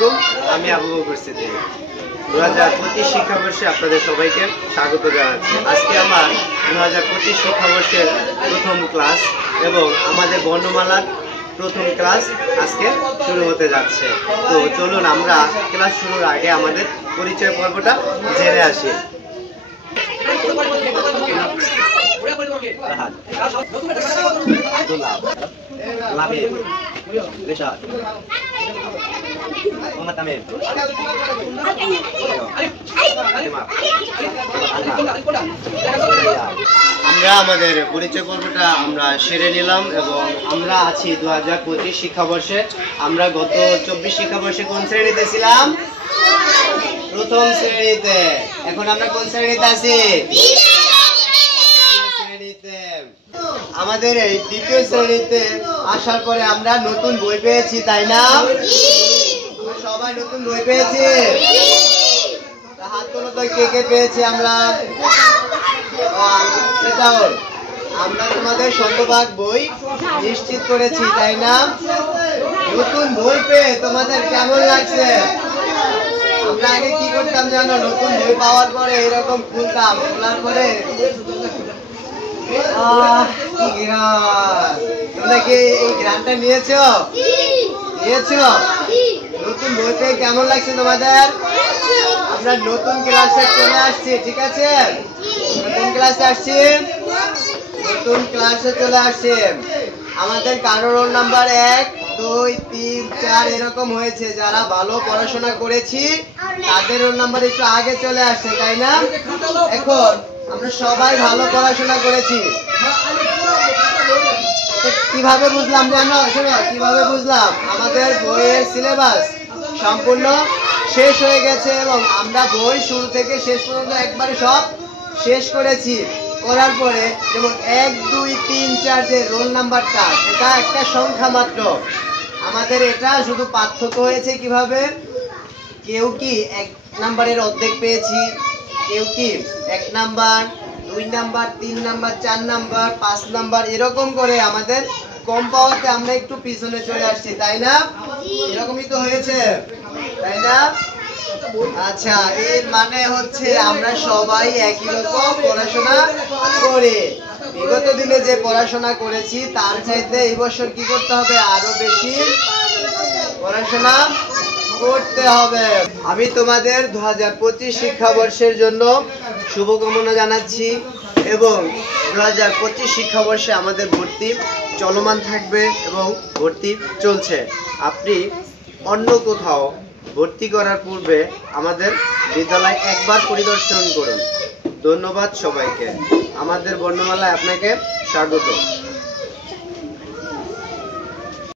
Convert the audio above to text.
আলাইকুম, আমি আবু বকর সিদ্দিক। 2025 শিক্ষাবর্ষে আপনাদের সবাইকে স্বাগত জানাচ্ছি। আজকে আমার 2025 শিক্ষাবর্ষের প্রথম ক্লাস এবং আমাদের বর্ণমালার প্রথম ক্লাস আজকে শুরু হতে যাচ্ছে। তো চলুন আমরা ক্লাস শুরুর আগে আমাদের পরিচয় পর্বটা জেনে আসি। আমরা আমাদের পরিচয় পর্বটা আমরা সেরে নিলাম এবং আমরা আছি 2025 শিক্ষাবর্ষে। আমরা গত 24 শিক্ষাবর্ষে কোন শ্রেণীতে ছিলাম? প্রথম শ্রেণীতে। এখন আমরা কোন শ্রেণীতে আছি? আমাদের এই দ্বিতীয় শ্রেণীতে আসার পরে আমরা নতুন বই পেয়েছি, তাই না? সবাই নতুন বই পেয়েছি। হাত তোলো তো, কে কে পেয়েছি আমরা? সেটাও আমরা তোমাদের শতভাগ বই নিশ্চিত করেছি, তাই না? নতুন বই পেয়ে তোমাদের কেমন লাগছে? আমরা আগে কি করতাম জানো? নতুন বই পাওয়ার পরে এরকম খুলতাম, খোলার পরে তোমরা কি এই গ্রানটা নিয়েছো? নতুন বই পেয়ে কেমন লাগছে তোমাদের? আমরা নতুন ক্লাসে চলে আসছি, ঠিক আছে? নতুন ক্লাসে চলে আসছি। আমাদের কারো রোল নাম্বার 1, 2, 3, 4 এরকম হয়েছে। যারা ভালো পড়াশোনা করেছি তাদের রোল নাম্বার একটু আগে চলে আসছে, তাই না? এখন আমরা সবাই ভালো পড়াশোনা করেছি। কিভাবে বুঝলাম জানো? শোনো, কিভাবে বুঝলাম? আমাদের বইয়ের সিলেবাস সম্পূর্ণ শেষ হয়ে গেছে এবং আমরা বই শুরু থেকে শেষ পর্যন্ত একবারে সব শেষ করেছি। করার পরে যেমন 1, 2, 3, 4 যে রোল নাম্বারটা, সেটা একটা সংখ্যা মাত্র। আমাদের এটা শুধু পার্থক্য হয়েছে কিভাবে? কেউ কি 1 নাম্বারের অর্ধেক পেয়েছি, কেউ কি 1 number, 2 number, 3 number, 4 number, 5 number, এরকম করে আমাদের কম পাওয়াতে আমরা একটু পিছনে চলে আসছি, তাই না? এরকমই তো হয়েছে, তাই না? আচ্ছা, এর মানে হচ্ছে আমরা সবাই একই রকম পড়াশোনা করি। বিগত দিনে যে পড়াশোনা করেছি তার চাইতে এই বছর কি করতে হবে? আরো বেশি পড়াশোনা করতে হবে। আমি তোমাদের 2025 শিক্ষাবর্ষের জন্য শুভকামনা জানাচ্ছি এবং 2025 শিক্ষাবর্ষে আমাদের ভর্তি চলমান থাকবে এবং ভর্তি চলছে। আপনি অন্য কোথাও ভর্তি করার পূর্বে আমাদের বিদ্যালয় একবার পরিদর্শন করুন। ধন্যবাদ সবাইকে। আমাদের বর্ণমালায় আপনাকে স্বাগত।